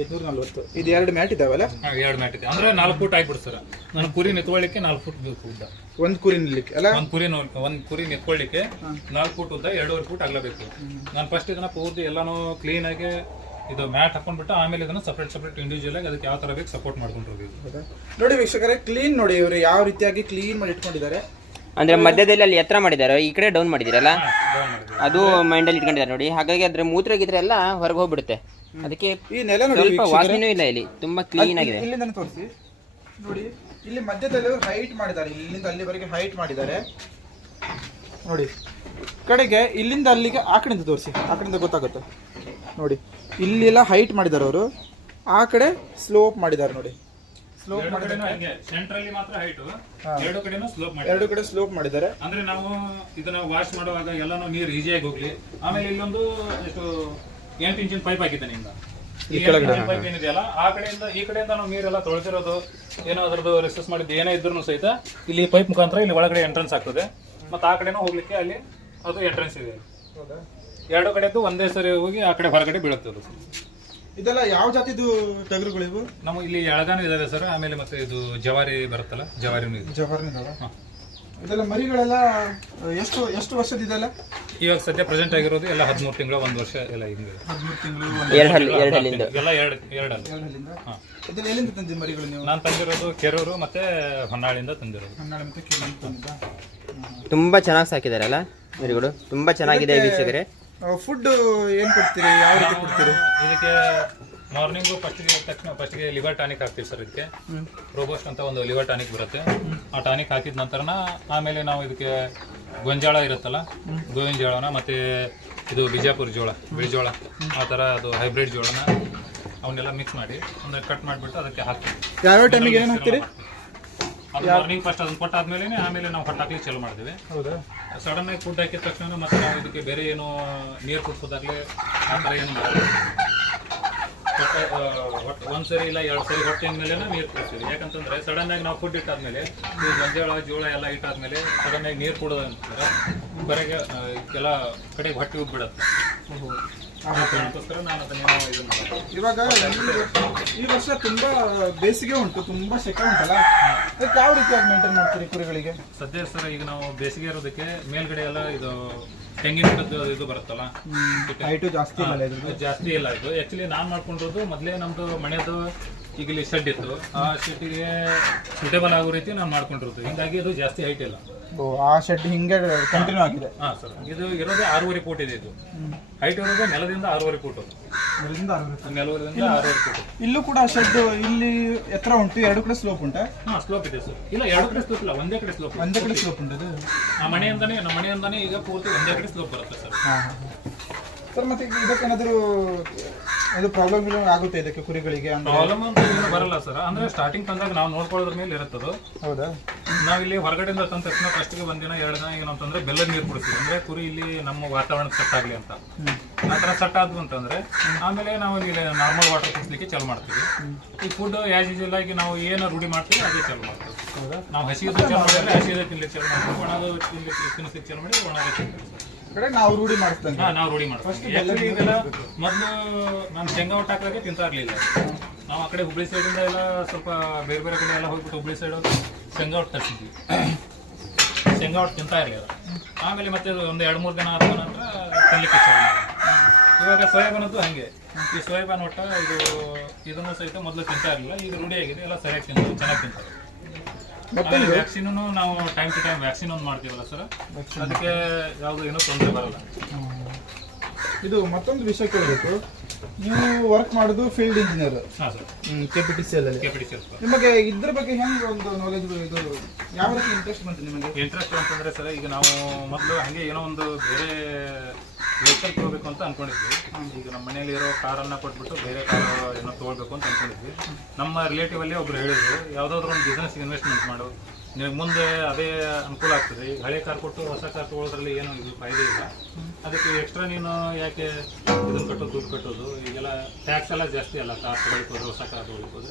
[SPEAKER 1] ಐದ್ನೂರ ನಲ್ವತ್ತು. ಇದು ಎರಡು ಮ್ಯಾಟ್ ಇದಾವಲ್ಲ?
[SPEAKER 3] ಎರಡು ಮ್ಯಾಟ್ ಇದೆ. ಅಂದ್ರೆ ನಾಲ್ಕು ಫೂಟ್ ಆಗ್ಬಿಡು ಸರ್. ನಾನು ಕುರಿ ನಿತ್ಕೊಳ್ಳಿಕ್ಕೆ ನಾಲ್ಕು ಫೂಟ್ ಬೇಕು ಉದ್ದ.
[SPEAKER 1] ಒಂದು ಕುರಿ ನಿಲ್ಲಿಕ್ಕೆ ಅಲ್ಲ?
[SPEAKER 3] ಒಂದು ಕುರಿ ಒಂದು ಕುರಿ ನಿತ್ಕೊಳ್ಳಿಕ್ಕೆ ನಾಲ್ಕು ಫುಟ್ ಉದ್ದ ಎರಡೂವರೆ ಫುಟ್ ಆಗಲೇಬೇಕು. ನಾನು ಫಸ್ಟ್ ಇದನ್ನ ಪೂರ್ತಿ ಎಲ್ಲಾನು ಕ್ಲೀನ್ ಆಗಿ ಇದು ಮ್ಯಾಟ್ ಹಾಕೊಂಡ್ಬಿಟ್ಟು ಆಮೇಲೆ ಇದನ್ನ ಸಪ್ರೇಟ್ ಸಪ್ರೇಟ್ ಇಂಡಿವಿಜುವಲ್ ಆಗಿ ಅದಕ್ಕೆ ಯಾವ ತರ ಬೇಕು ಸಪೋರ್ಟ್
[SPEAKER 1] ಮಾಡ್ಕೊಂಡು ನೋಡಿ ವೀಕ್ಷಕರೇ ಕ್ಲೀನ್ ನೋಡಿ ಇವರು ಯಾವ ರೀತಿಯಾಗಿ ಕ್ಲೀನ್ ಮಾಡಿ ಇಟ್ಕೊಂಡಿದ್ದಾರೆ.
[SPEAKER 2] ಅಂದ್ರೆ ಮಧ್ಯದಲ್ಲಿ ಅಲ್ಲಿ ಎತ್ತರ ಮಾಡಿದ್ದಾರೆ ಈ ಕಡೆ ಡೌನ್ ಮಾಡಿದಿರಲ್ಲ?
[SPEAKER 3] ಅದು ಮೈಂಡ್
[SPEAKER 2] ಅದು ಮೈಂಡಲ್ಲಿ ಇಟ್ಕೊಂಡಿದ್ದಾರೆ ನೋಡಿ. ಹಾಗಾಗಿ ಅದ್ರ ಮೂತ್ರ ಗಿದ್ರೆ ಎಲ್ಲ ಹೊರಗೆ ಹೋಗ್ಬಿಡುತ್ತೆ. ಅದಕ್ಕೆ
[SPEAKER 1] ಈ ನೆಲ ನೋಡಿ
[SPEAKER 2] ಸ್ವಲ್ಪ ವಾಸನೆನೂ ಇಲ್ಲ ಇಲ್ಲಿ. ತುಂಬಾ ಕ್ಲೀನ್ ಆಗಿದೆ.
[SPEAKER 1] ಇಲ್ಲಿಂದ ತೋರಿಸಿ. ನೋಡಿ ಇಲ್ಲಿ ಮಧ್ಯದಲ್ಲಿ ಹೈಟ್ ಮಾಡಿದ್ದಾರೆ. ಇಲ್ಲಿಂದ ಅಲ್ಲಿವರೆಗೆ ಹೈಟ್ ಮಾಡಿದ್ದಾರೆ. ನೋಡಿ ಕಡೆಗೆ ಇಲ್ಲಿಂದ ಅಲ್ಲಿಗೆ ಆ ಕಡೆಯಿಂದ ತೋರಿಸಿ. ಆ ಕಡೆಯಿಂದ ಗೊತ್ತಾಗುತ್ತೆ. ನೋಡಿ ಇಲ್ಲೆಲ್ಲ ಹೈಟ್ ಮಾಡಿದ್ದಾರೆ ಅವರು. ಆ ಕಡೆ ಸ್ಲೋಪ್ ಮಾಡಿದ್ದಾರೆ ನೋಡಿ. ಸ್ಲೋಪ್ ಮಾಡಿದ್ದಾರೆ.
[SPEAKER 3] ಸೆಂಟ್ರಲ್ಲಿ ಮಾತ್ರ ಹೈಟ್ ಎರಡು ಕಡೆನೂ ಸ್ಲೋಪ್ ಮಾಡಿ
[SPEAKER 1] ಎರಡು ಕಡೆ ಸ್ಲೋಪ್ ಮಾಡಿದ್ದಾರೆ.
[SPEAKER 3] ಅಂದ್ರೆ ನಾವು ಇದನ್ನ ವಾಶ್ ಮಾಡುವಾಗ ಎಲ್ಲಾನು ನೀರು ಈಸಿಯಾಗಿ ಹೋಗ್ಲಿ. ಆಮೇಲೆ ಇಲ್ಲೊಂದು ಎಷ್ಟು ಎಂಟು ಇಂಚಿನ ಪೈಪ್ ಹಾಕಿದ್ದಾನೆ ಇಂದ ಈ ಪೈಪ್ ಏನಿದೆಯಲ್ಲ ಆ ಕಡೆಯಿಂದ ಈ ಕಡೆಯಿಂದ ನಾವು ನೀರೆಲ್ಲ ತೊಳೆದಿರೋದು ಏನೋ ಅದ್ರದ್ದು ರಿಸರ್ಚ್ ಮಾಡಿದ್ದು ಏನೇ ಇದ್ರೂ ಸಹಿತ ಇಲ್ಲಿ ಪೈಪ್ ಮುಖಾಂತರ ಇಲ್ಲಿ ಒಳಗಡೆ ಎಂಟ್ರೆನ್ಸ್ ಆಗ್ತದೆ. ಮತ್ತೆ ಆ ಕಡೆನೂ ಹೋಗ್ಲಿಕ್ಕೆ ಅಲ್ಲಿ ಅದು ಎಂಟ್ರೆನ್ಸ್ ಇದೆ. ಎರಡು ಕಡೆದು ಒಂದೇ ಸರಿ ಹೋಗಿ ಆ ಕಡೆ ಹೊರಗಡೆ ಬೀಳುತ್ತೆ ಅದು.
[SPEAKER 1] ಇದೆಲ್ಲ ಯಾವ ಜಾತಿದು ಟಗರುಗಳು ಇವು?
[SPEAKER 3] ನಾವು ಇಲ್ಲಿ ಎಳಗಾನು ಇದಾವೆ ಸರ್ ಆಮೇಲೆ ಮತ್ತೆ ಇದು ಜವಾರಿ ಬರುತ್ತಲ್ಲ ಜವಾರಿ ಇದೆ.
[SPEAKER 1] ಜವಾಹರ್ನಿದಾವ ಇದೆಲ್ಲ ಮರಿಗಳೆಲ್ಲ ಎಷ್ಟು ಎಷ್ಟು ವರ್ಷದ ಇದೆಲ್ಲ?
[SPEAKER 3] ಇವಾಗ ಸದ್ಯ ಪ್ರೆಸೆಂಟ್ ಆಗಿರೋದು ಎಲ್ಲ ಹದಿಮೂರು ತಿಂಗಳು ಒಂದು ವರ್ಷ ಎಲ್ಲ ಹಿಂಗೆ
[SPEAKER 1] ಹದಿಮೂರು
[SPEAKER 2] ಎರಡು ಹಲ್ ಎರಡು ಹಲ್ಲಿಂದ.
[SPEAKER 3] ಎಲ್ಲ ಎರಡು ಎರಡಲ್ಲ.
[SPEAKER 1] ಎರಡಲ್ಲಿಂದ?
[SPEAKER 3] ಹಾ.
[SPEAKER 1] ಇದೆಲ್ಲ ಎಲ್ಲಿಂದ ತಂದಿ ಮರಿಗಳು ನೀವು?
[SPEAKER 3] ನಾನು ತಂದಿರೋದು ಕೆರೂರು ಮತ್ತೆ ಹೊನ್ನಾಳಿಂದ ತಂದಿರೋದು.
[SPEAKER 1] ಹನ್ನೆರಡು ಮತ್ತೆ ಕಿಲೋ ತಂದಿದ್ದ?
[SPEAKER 2] ತುಂಬಾ ಚೆನ್ನಾಗಿ ಸಾಕಿದಾರಲ್ಲ ಮರಿಗಳು? ತುಂಬಾ ಚೆನ್ನಾಗಿದೆ ವೀಕ್ಷಕರೇ.
[SPEAKER 1] ಫುಡ್ ಏನ್ ಕೊಡ್ತೀರಿ? ಯಾವ ರೀತಿ ಕೊಡ್ತೀರಿ?
[SPEAKER 3] ಇದಕ್ಕೆ ಮಾರ್ನಿಂಗು ಫಸ್ಟ್ಗೆ ತಕ್ಷಣ ಫಸ್ಟ್ಗೆ ಲಿವರ್ ಟಾನಿಕ್ ಹಾಕ್ತೀವಿ ಸರ್ ಇದಕ್ಕೆ. ರೋಬೋಸ್ಟ್ ಅಂತ ಒಂದು ಲಿವರ್ ಟಾನಿಕ್ ಬರುತ್ತೆ. ಆ ಟಾನಿಕ್ ಹಾಕಿದ ನಂತರನ ಆಮೇಲೆ ನಾವು ಇದಕ್ಕೆ ಗೊಂಜಾಳ ಇರುತ್ತಲ್ಲ ಗೋವಿನ ಜೋಳನ ಮತ್ತೆ ಇದು ಬಿಜಾಪುರ ಜೋಳ ಬಿಳಿ ಜೋಳ ಆ ಥರ ಅದು ಹೈಬ್ರಿಡ್ ಜೋಳನ ಅವನ್ನೆಲ್ಲ ಮಿಕ್ಸ್ ಮಾಡಿ ಒಂದು ಕಟ್ ಮಾಡಿಬಿಟ್ಟು ಅದಕ್ಕೆ ಹಾಕ್ತೀವಿ.
[SPEAKER 1] ಯಾವ್ಯಾವ ಟೈಮಿಗೆ ಏನು ಹಾಕ್ತೀರಿ?
[SPEAKER 3] ಮಾರ್ನಿಂಗ್ ಫಸ್ಟ್ ಅದನ್ನ ಕೊಟ್ಟಾದ್ಮೇಲೆ ಆಮೇಲೆ ನಾವು ಹೊಟ್ಟಾಕ್ಲಿಕ್ಕೆ ಚಾಲು ಮಾಡ್ತೀವಿ.
[SPEAKER 1] ಹೌದಾ?
[SPEAKER 3] ಸಡನ್ ಆಗಿ ಫುಡ್ ಹಾಕಿದ ತಕ್ಷಣ ಮತ್ತೆ ನಾವು ಇದಕ್ಕೆ ಬೇರೆ ಏನು ನೀರು ಕುಡಿಸೋದಾಗ್ಲಿ ಆ ಥರ ಏನು ಮಾಡಲ್ಲ ಹೊಟ್ಟೆ, ಒಂದು ಹೊಟ್ಟೆ ಒಂದ್ಸರಿ ಇಲ್ಲ ಎರಡು ಸರಿ ಹೊಟ್ಟೆ ಮೇಲೆ ನೀರು ಕುಡಿಸ್ತೀವಿ. ಯಾಕಂತಂದ್ರೆ ಸಡನ್ ಆಗಿ ನಾವು ಫುಡ್ ಇಟ್ಟಾದ್ಮೇಲೆ ಈ ಗೊಂಜಾಳ ಜೋಳ ಎಲ್ಲ ಇಟ್ಟಾದ್ಮೇಲೆ ಸಡನ್ ಆಗಿ ನೀರು ಕುಡೋದಂತಂದ್ರೆ ಬರೆಗೆ ಕೆಲ ಕಡೆಗೆ ಹೊಟ್ಟೆ ಉಬ್ಬಿಡುತ್ತೆ. ಅದಕ್ಕೋಸ್ಕರ ನಾನು ಅದನ್ನ ಇದನ್ನ ಮಾಡೋದು.
[SPEAKER 1] ಇವಾಗ ಈ- ಈ ವರ್ಷ ತುಂಬಾ ಬೇಸಿಗೆ ಉಂಟು ತುಂಬಾ ಶೆಕೆ ಉಂಟಲ್ಲ? ಅದಕ್ಕೆ ಯಾವ ರೀತಿಯಾಗಿ ಮೇಂಟೈನ್ ಮಾಡ್ತೀರಿ ಕುರಿಗಳಿಗೆ?
[SPEAKER 3] ಸದ್ಯ ಸರ್ ಈಗ ನಾವು ಬೇಸಿಗೆ ಇರೋದಕ್ಕೆ ಮೇಲ್ಗಡೆ ಎಲ್ಲ ಇದು ತೆಂಗಿನ ಗಿಡದ್ದು ಇದು ಬರುತ್ತಲ್ಲ?
[SPEAKER 1] ಹೈಟು ಜಾಸ್ತಿ ಇದ್ರದ್ದು?
[SPEAKER 3] ಇದು ಜಾಸ್ತಿ ಇಲ್ಲ ಇದು. ಆಕ್ಚುಲಿ ನಾನು ಮಾಡ್ಕೊಂಡಿರೋದು ಮೊದಲೇ ನಮ್ದು ಮನೆಯದು ಈಗ ಇಲ್ಲಿ ಶೆಡ್ ಇತ್ತು. ಆ ಶೆಡ್ಗೆ ಸೂಟೇಬಲ್ ಆಗೋ ರೀತಿ ನಾನು ಮಾಡ್ಕೊಂಡಿರೋದು. ಹಿಂಗಾಗಿ ಅದು ಜಾಸ್ತಿ ಹೈಟ್ ಇಲ್ಲ.
[SPEAKER 1] ಆ ಶೆಡ್ ಹಿಂಗೆ ಕಂಟಿನ್ಯೂ ಆಗಿದೆ.
[SPEAKER 3] ಹಾ ಸರ್. ಇದು ಇರೋದೇ ಆರೂವರೆ ಫೂಟ್ ಇದೆ ಇದು. ಹೈಟ್ ಇರೋದೇ ನೆಲದಿಂದ ಆರೂವರೆ ಫೂಟ್
[SPEAKER 1] ನೆಲದಿಂದ.
[SPEAKER 3] ನೆಲವರಿಂದ ಆರೂವರೆ ಫೂಟ್.
[SPEAKER 1] ಇಲ್ಲೂ ಕೂಡ ಶೆಡ್ ಇಲ್ಲಿ ಎತ್ತರ ಉಂಟು ಎರಡು ಕಡೆ ಸ್ಲೋಪ್ ಉಂಟಾ?
[SPEAKER 3] ಹಾ ಸ್ಲೋಪ್ ಇದೆ ಸರ್ ಇಲ್ಲ ಎರಡು ಕಡೆ ಸ್ಲೋಪ್ ಇಲ್ಲ ಒಂದೇ ಕಡೆ ಸ್ಲೋಪ್
[SPEAKER 1] ಒಂದೇ ಕಡೆ ಸ್ಲೋಪ್ ಉಂಟು ಅದು?
[SPEAKER 3] ಆ ಮನೆಯಿಂದಾನೆ ನಮ್ಮ ಮನೆಯಿಂದಾನೆ ಈಗ ಪೂರ್ತಿ ಒಂದೇ ಕಡೆ ಸ್ಲೋಪ್ ಬರುತ್ತೆ ಸರ್
[SPEAKER 1] ಸರ್ ಮತ್ತೆ ಇದಕ್ಕೇನಾದರೂ ಇದು ಪ್ರಾಬ್ಲಮ್ ಆಗುತ್ತೆ ಇದಕ್ಕೆ ಕುರಿಗಳಿಗೆ ಅಂದ್ರೆ?
[SPEAKER 3] ಪ್ರಾಬ್ಲಮ್ ಅಂತ ಏನು ಬರಲ್ಲ ಸರ್ ಅಂದ್ರೆ ಸ್ಟಾರ್ಟಿಂಗ್ ತಂದಾಗ ನಾವು ನೋಡ್ಕೊಳ್ಳೋದ್ರ ಮೇಲೆ ಇರುತ್ತದು.
[SPEAKER 1] ಹೌದಾ?
[SPEAKER 3] ನಾವಿಲ್ಲಿ ಹೊರಗಡೆಯಿಂದ ತಂದ ತಕ್ಷಣ ಫಸ್ಟ್ಗೆ ಒಂದಿನ ಎರಡು ದಿನ ಏನಂತಂದ್ರೆ ಬೆಲ್ಲದ ನೀರು ಕುಡಿಸ್ತೀವಿ ಅಂದ್ರೆ ಕುರಿ ಇಲ್ಲಿ ನಮ್ಮ ವಾತಾವರಣ ಸೆಟ್ ಆಗ್ಲಿ ಅಂತ. ಆ ಥರ ಸೆಟ್ ಆದ್ವು ಅಂತಂದ್ರೆ ಆಮೇಲೆ ನಾವು ಇಲ್ಲಿ ನಾರ್ಮಲ್ ವಾಟರ್ ಕುಡಿಸ್ಲಿಕ್ಕೆ ಚಾಲು ಮಾಡ್ತೀವಿ. ಈ ಫುಡ್ ಆಸ್ ಯೂಸ್ ಆಗಿ ನಾವು ಏನು ರೂಢಿ ಮಾಡ್ತೀವಿ ಅದೇ ಚಾಲು ಮಾಡ್ತೀವಿ. ನಾವು ಹಸಿದು ಚಾಲು ಮಾಡಿದ್ರೆ ಹಸಿದ ತಿನ್ಲಿಕ್ಕೆ ಚಾಲು ಮಾಡ್ತೀವಿ. ಒಣದ ತಿನ್ಲಿಕ್ಕೆ ತಿನ್ನಿಸ್ಲಿಕ್ಕೆ ಚಾಲು ಮಾಡಿ ಒಣದ ತಿನ್ಲಿಕ್ಕೆ
[SPEAKER 1] ಕಡೆ ನಾವು ರೂಢಿ ಮಾಡ್ತೇವೆ
[SPEAKER 3] ಹಾ ನಾವು ರೂಢಿ ಮಾಡ್ತೀವಿ Actually ಇದೆಲ್ಲ ಮೊದಲು ನಾನು ಶೇಂಗಾ ಊಟ ಹಾಕಿದ್ರೆ ತಿಂತಾ ಇರಲಿಲ್ಲ. ನಾವು ಆ ಕಡೆ ಹುಬ್ಳಿ ಸೈಡಿಂದ ಎಲ್ಲ ಸ್ವಲ್ಪ ಬೇರೆ ಬೇರೆ ಕಡೆ ಎಲ್ಲ ಹೋಗ್ಬಿಟ್ಟು ಹುಬ್ಳಿ ಸೈಡ್ ಶೇಂಗಾ ಊಟ ತರಿಸಿದ್ವಿ. ಶೇಂಗಾ ಊಟ ತಿಂತಾ ಇರಲಿಲ್ಲ. ಆಮೇಲೆ ಮತ್ತೆ ಅದು ಒಂದು ಎರಡು ಮೂರು ದಿನ ಆದ ನಂತರ ಮಾಡೋದು. ಇವಾಗ ಸೋಯಾಬೀನ್ ಅಂತೂ ಹಂಗೆ. ಈ ಸೋಯಾಬೀನ್ ಒಟ್ಟ ಇದು ಇದನ್ನು ಸಹಿತ ಮೊದಲು ತಿಂತಾ ಇರಲಿಲ್ಲ. ಈಗ ರೂಢಿಯಾಗಿದೆ ಎಲ್ಲ ಸರಿಯಾಗಿ ತಿಂತಾರೆ. ಚೆನ್ನಾಗಿ ತಿಂತಾರೆ. ಆಮೇಲೆ ವ್ಯಾಕ್ಸಿನ್ ನಾವು ಟೈಮ್ ಟು ಟೈಮ್ ವ್ಯಾಕ್ಸಿನ್ ಒಂದು ಮಾಡ್ತೀವಲ್ಲ ಸರ್ ಅದಕ್ಕೆ ಯಾವುದು ಏನೂ ತೊಂದರೆ ಬರಲ್ಲ.
[SPEAKER 1] ಇದು ಮತ್ತೊಂದು ವಿಷಯ ಕೇಳಬೇಕು. ನೀವು ವರ್ಕ್ ಮಾಡೋದು ಫೀಲ್ಡ್ ಇಂಜಿನಿಯರ್
[SPEAKER 3] ಹಾಂ sir
[SPEAKER 1] K P T C ಅಲ್ಲಿ.
[SPEAKER 3] ಕೆ ಪಿ ಡಿ ಸ್ವಲ್ಪ
[SPEAKER 1] ನಿಮಗೆ ಇದ್ರ ಬಗ್ಗೆ ಹೆಂಗೆ ಒಂದು ನಾಲೆಜ್ ಇದು ಯಾವ ರೀತಿ ಇಂಟ್ರೆಸ್ಟ್ ಬಂತು ನಿಮಗೆ?
[SPEAKER 3] ಇಂಟ್ರೆಸ್ಟ್ ಅಂತಂದ್ರೆ ಸರ್ ಈಗ ನಾವು ಮೊದಲು ಹಂಗೆ ಏನೋ ಒಂದು ಬೇರೆ ವೆಹಿಕಲ್ ತೊಗೋಬೇಕು ಅಂತ ಅಂದ್ಕೊಂಡಿದ್ವಿ ಈಗ ನಮ್ಮ ಮನೆಯಲ್ಲಿ ಇರೋ ಕಾರನ್ನ ಕೊಟ್ಬಿಟ್ಟು ಬೇರೆ ಕಾರ್ ಏನೋ ತೊಗೊಳ್ಬೇಕು ಅಂತ ಅಂದ್ಕೊಂಡಿದ್ವಿ ನಮ್ಮ ರಿಲೇಟಿವ್ ಅಲ್ಲಿ ಒಬ್ರು ಹೇಳಿದ್ರು, ಯಾವ್ದಾದ್ರು ಒಂದು ಬಿಸ್ನೆಸ್ ಇನ್ವೆಸ್ಟ್ಮೆಂಟ್ ಮಾಡು. ನಿನಗೆ ಮುಂದೆ ಅದೇ ಅನುಕೂಲ ಆಗ್ತದೆ. ಈಗ ಹಳೆ ಕಾರ್ ಕೊಟ್ಟು ಹೊಸ ಕಾರ್ ತೊಗೊಳೋದ್ರಲ್ಲಿ ಏನು ಇದು ಫಾಯ್ದೆ ಇಲ್ಲ. ಅದಕ್ಕೆ ಎಕ್ಸ್ಟ್ರಾ ನೀನು ಯಾಕೆ ಇದನ್ನು ಕಟ್ಟೋದು, ದುಡ್ಡು ಕಟ್ಟೋದು? ಈಗೆಲ್ಲ ಟ್ಯಾಕ್ಸ್ ಎಲ್ಲ ಜಾಸ್ತಿ ಅಲ್ಲ. ಕಾರ್ ತೊಗೊಳ್ಬೋದು, ಹೊಸ ಕಾರ್ ತೊಗೊಳ್ಬೋದು.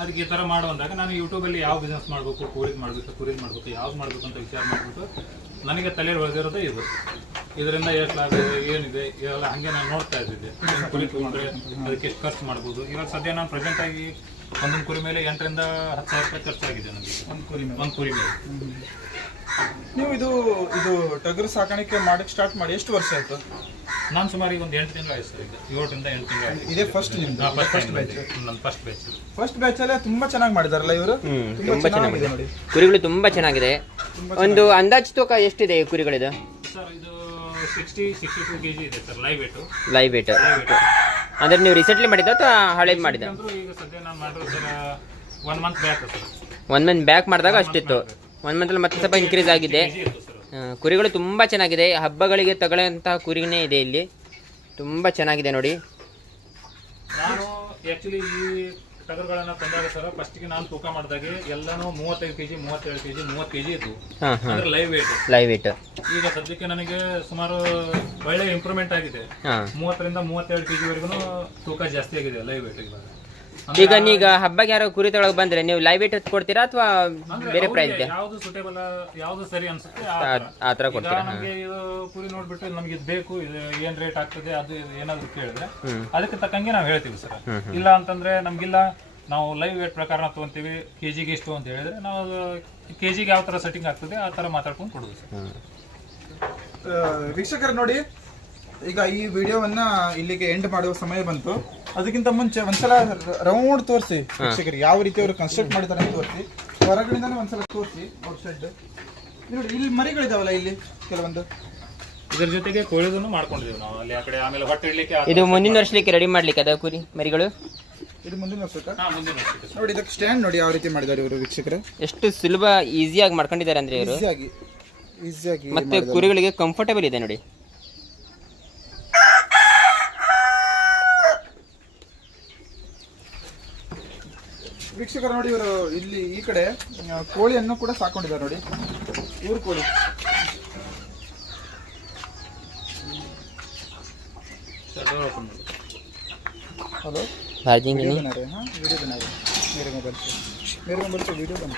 [SPEAKER 3] ಅದಕ್ಕೆ ಈ ಥರ ಮಾಡು ಅಂದಾಗ ನಾನು ಯೂಟ್ಯೂಬಲ್ಲಿ ಯಾವ ಬಿಸ್ನೆಸ್ ಮಾಡಬೇಕು, ಕೂರಿಗೆ ಮಾಡಬೇಕು ಕುರಿದು ಮಾಡಬೇಕು, ಯಾವ್ದು ಮಾಡಬೇಕು ಅಂತ ವಿಚಾರ ಮಾಡಿಬಿಟ್ಟು ನನಗೆ ತಲೆಯಲ್ಲಿ ಒಳಗಿರೋದೇ ಇದು. ಇದರಿಂದ ಎಷ್ಟು ಲಾಭ ಇದೆ ಏನಿದೆ ಇವೆಲ್ಲ ಹಾಗೆ ನಾನು ನೋಡ್ತಾ ಇದ್ದಿದ್ದೆ. ಕುರಿ ತಗೊಂಡ್ರೆ ಅದಕ್ಕೆ ಎಷ್ಟು ಖರ್ಚು ಮಾಡ್ಬೋದು. ಇವಾಗ ಸದ್ಯ ನಾನು ಪ್ರೆಸೆಂಟ್ ಆಗಿ ಒಂದೊಂದು ಕುರಿ ಮೇಲೆ ಎಂಟರಿಂದ ಹತ್ತು ಸಾವಿರ ರೂಪಾಯಿ ಖರ್ಚಾಗಿದೆ ನನಗೆ
[SPEAKER 1] ಒಂದು ಕುರಿ ಮೇಲೆ.
[SPEAKER 3] ಒಂದು ಕುರಿ ಮೇಲೆ.
[SPEAKER 1] ನೀವು ಇದು ಇದು ಟಗರು ಸಾಕಾಣಿಕೆ ಮಾಡಕ್ಕೆ ಸ್ಟಾರ್ಟ್ ಮಾಡಿ ಎಷ್ಟು ವರ್ಷ ಆಯ್ತು?
[SPEAKER 3] ನಾನು ಸುಮಾರು ಈಗ ಒಂದು ಎಂಟು ತಿಂಗಳು ಆಯ್ತು ಸರ್ ಈಗ. ಏಳರಿಂದ ಎಂಟು ತಿಂಗಳು ಆಯ್ತು.
[SPEAKER 1] ಇದೇ ಫಸ್ಟ್ ನಿಮ್ದು
[SPEAKER 3] ಫಸ್ಟ್ ಬ್ಯಾಚ್ ನನ್ನ ಫಸ್ಟ್ ಬ್ಯಾಚ್
[SPEAKER 1] ಫಸ್ಟ್ ಬ್ಯಾಚ್ ಅಲ್ಲೇ ತುಂಬಾ ಚೆನ್ನಾಗಿ ಮಾಡಿದಾರಲ್ಲ ಇವರು? ತುಂಬಾ ಚೆನ್ನಾಗಿದೆ ನೋಡಿ.
[SPEAKER 2] ಕುರಿಗಳು ತುಂಬಾ ಚೆನ್ನಾಗಿದೆ. ಒಂದು ಅಂದಾಜು ತೂಕ ಎಷ್ಟಿದೆ ಈ ಕುರಿಗಳಿದು?
[SPEAKER 3] ಇದು ಸಿಕ್ಸ್ಟಿ ಸಿಕ್ಸ್ಟಿ ಟು ಕೆ ಇದೆ sir
[SPEAKER 2] live weight
[SPEAKER 3] live weight
[SPEAKER 2] ಅಂದ್ರೆ ನೀವು ರೀಸೆಂಟ್ಲಿ ಮಾಡಿದ ಅಥವಾ ಹಳೇದು ಮಾಡಿದ
[SPEAKER 3] ಅಂದ್ರೂ ಈಗ ಸದ್ಯ ನಾನು ಮಾಡಿರೋ sir one month back sir.
[SPEAKER 2] One month back ಮಾಡಿದಾಗ ಅಷ್ಟಿತ್ತು. ಒನ್ ಮಂತಲ್ಲಿ ಮತ್ತೆ ಸ್ವಲ್ಪ ಇನ್ಕ್ರೀಸ್ ಆಗಿದೆ.
[SPEAKER 3] ಕೆಜಿ ಇತ್ತು ಸರ್.
[SPEAKER 2] ಆ, ಕುರಿಗಳು ತುಂಬಾ ಚೆನ್ನಾಗಿದೆ. ಹಬ್ಬಗಳಿಗೆ ತಗೊಳ್ಳೋಂತಹ ಕುರಿನೇ ಇದೆ ಇಲ್ಲಿ. ತುಂಬಾ ಚೆನ್ನಾಗಿದೆ ನೋಡಿ.
[SPEAKER 3] ನಾನು ಈ ಟಗರುಗಳನ್ನ ತಂದಾಗ ಸರ್ ಫಸ್ಟಿಗೆ ನಾನು ತೂಕ ಮಾಡಿದಾಗೆ ಎಲ್ಲಾನು ಮೂವತ್ತೈದು ಕೆಜಿ ಮೂವತ್ತೇಳು ಕೆಜಿ ಮೂವತ್ತು ಕೆಜಿ ಇತ್ತು
[SPEAKER 2] ಹಾ ಹಾ.
[SPEAKER 3] ಅಂದ್ರೆ ಲೈವ್ ವೇಟ್
[SPEAKER 2] ಲೈವ್ ವೇಟ್
[SPEAKER 3] ಈಗ ಸದ್ಯಕ್ಕೆ ನನಗೆ ಸುಮಾರು ಒಳ್ಳೆ ಇಂಪ್ರೂವ್ಮೆಂಟ್ ಆಗಿದೆ.
[SPEAKER 2] ಹಾ.
[SPEAKER 3] ಮೂವತ್ತರಿಂದ ಮೂವತ್ತೇಳು ಕೆಜಿ ವರೆಗೂ ತೂಕ ಜಾಸ್ತಿ ಆಗಿದೆ ಲೈವ್ ವೇಟ್ ಇವಾಗ.
[SPEAKER 2] ಈಗ ನೀಗ ಹಬ್ಬಕ್ಕೆ ಯಾರೋ ಕುರಿ ತಗೊಳಕ್ ಬಂದ್ರೆ ನೀವು ಲೈವ್ ವೇಟ್ ಕೊಡ್ತೀರಾ ಅಥವಾ ಬೇರೆ ಪ್ರೈಸ್ ಇದೆ
[SPEAKER 3] ಯಾವ್ದು ಸುಟೇಬಲ್ ಯಾವ್ದು ಸರಿ ಅನ್ಸುತ್ತೆ ಆ ತರ.
[SPEAKER 2] ಕೊಡ್ತೀರಾ
[SPEAKER 3] ನಮ್ಗೆ ಇದು ಕುರಿ ನೋಡ್ಬಿಟ್ಟು ನಮ್ಗೆ ಇದು ಬೇಕು ಇದು ಏನ್ ರೇಟ್ ಆಗ್ತದೆ ಅದು ಇದು ಏನಾದ್ರು ಕೇಳಿದ್ರೆ. ಅದಕ್ಕೆ ತಕ್ಕಂಗೆ ನಾವು ಹೇಳ್ತೀವಿ ಸರ್. ಇಲ್ಲ ಅಂತಂದ್ರೆ ನಮ್ಗಿಲ್ಲ ನಾವು ಲೈವ್ ವೇಟ್ ಪ್ರಕಾರ ನಾವು ತಗೊಂತೀವಿ ಕೆಜಿಗೆ ಇಷ್ಟು ಅಂತ ಹೇಳಿದ್ರೆ ನಾವು ಕೆಜಿಗೆ ಯಾವ ತರ ಸೆಟ್ಟಿಂಗ್ ಆಗ್ತದೆ ಆ ತರ ಮಾತಾಡ್ಕೊಂಡು ಕೊಡುದು ಸರ್.
[SPEAKER 1] ವೀಕ್ಷಕರು ನೋಡಿ ಈಗ ಈ ವಿಡಿಯೋವನ್ನ ಇಲ್ಲಿಗೆ ಎಂಡ್ ಮಾಡುವ ಸಮಯ ಬಂತು. ಅದಕ್ಕಿಂತ ಮುಂಚೆ ಒಂದ್ಸಲ ರೌಂಡ್ ತೋರಿಸಿ ಶಿಕ್ಷಕರಿಗೆ ಯಾವ ರೀತಿ ಅವರು ಕನ್ಸ್ಟ್ರಕ್ಟ್ ಮಾಡಿದ್ದಾರೆ ಅಂತ ತೋರಿಸಿ. ಹೊರಗಡೆಯಿಂದಾನೆ ಒಂದ್ಸಲ ತೋರಿಸಿ ಔಟ್ಸೈಡ್ ಶೆಡ್ ನೋಡಿ ಇಲ್ಲಿ ಮರಿಗಳಿದಾವಲ್ಲ ಇಲ್ಲಿ ಕೆಲವೊಂದು?
[SPEAKER 3] ಇದ್ರ ಜೊತೆಗೆ ಕೋಳಿದನ್ನು ಮಾಡ್ಕೊಂಡಿದ್ದೀವಿ ನಾವು. ಅಲ್ಲಿ ಆ ಕಡೆ ಆಮೇಲೆ ಹೊಟ್ಟೆ ಇಡ್ಲಿಕ್ಕೆ ಆ-
[SPEAKER 2] ಇದು ಮುಂದಿನ ವರ್ಷಕ್ಕೆ ರೆಡಿ ಮಾಡ್ಲಿಕ್ಕೆ ಅದ ಕುರಿ ಮರಿಗಳು?
[SPEAKER 1] ಇದು ಮುಂದಿನ ವರ್ಷಕ್ಕ?
[SPEAKER 3] ಹಾ, ಮುಂದಿನ ವರ್ಷಕ್ಕೆ
[SPEAKER 1] ನೋಡಿ ಇದಕ್ಕೆ ಸ್ಟ್ಯಾಂಡ್ ನೋಡಿ ಯಾವ ರೀತಿ ಮಾಡಿದ್ದಾರೆ ಇವರು ವೀಕ್ಷಕರೇ.
[SPEAKER 2] ಎಷ್ಟು ಸುಲಭ ಈಸಿಯಾಗಿ ಮಾಡ್ಕೊಂಡಿದ್ದಾರೆ ಅಂದ್ರೆ ಇವರು.
[SPEAKER 1] ಈಸಿಯಾಗಿ ಈಸಿಯಾಗಿ
[SPEAKER 2] ಮತ್ತೆ ಕುರಿಗಳಿಗೆ ಕಂಫರ್ಟೇಬಲ್ ಇದೆ ನೋಡಿ.
[SPEAKER 1] ವೀಕ್ಷಕರು ನೋಡಿ ಇವರು ಇಲ್ಲಿ ಈ ಕಡೆ ಆ, ಕೋಳಿಯನ್ನು ಕೂಡ ಸಾಕೊಂಡಿದ್ದಾರೆ ನೋಡಿ ಇವ್ರ ಕೋಳಿ
[SPEAKER 3] ಸರ್, door open ಮಾಡಿ.
[SPEAKER 1] हेलो
[SPEAKER 2] चार्जिंग
[SPEAKER 1] वीडियो
[SPEAKER 2] नहीं
[SPEAKER 1] बना रहे हैं हाँ वीडियो बना रहे हैं मेरे मोबाइल से मेरे मोबाइल से वीडियो बना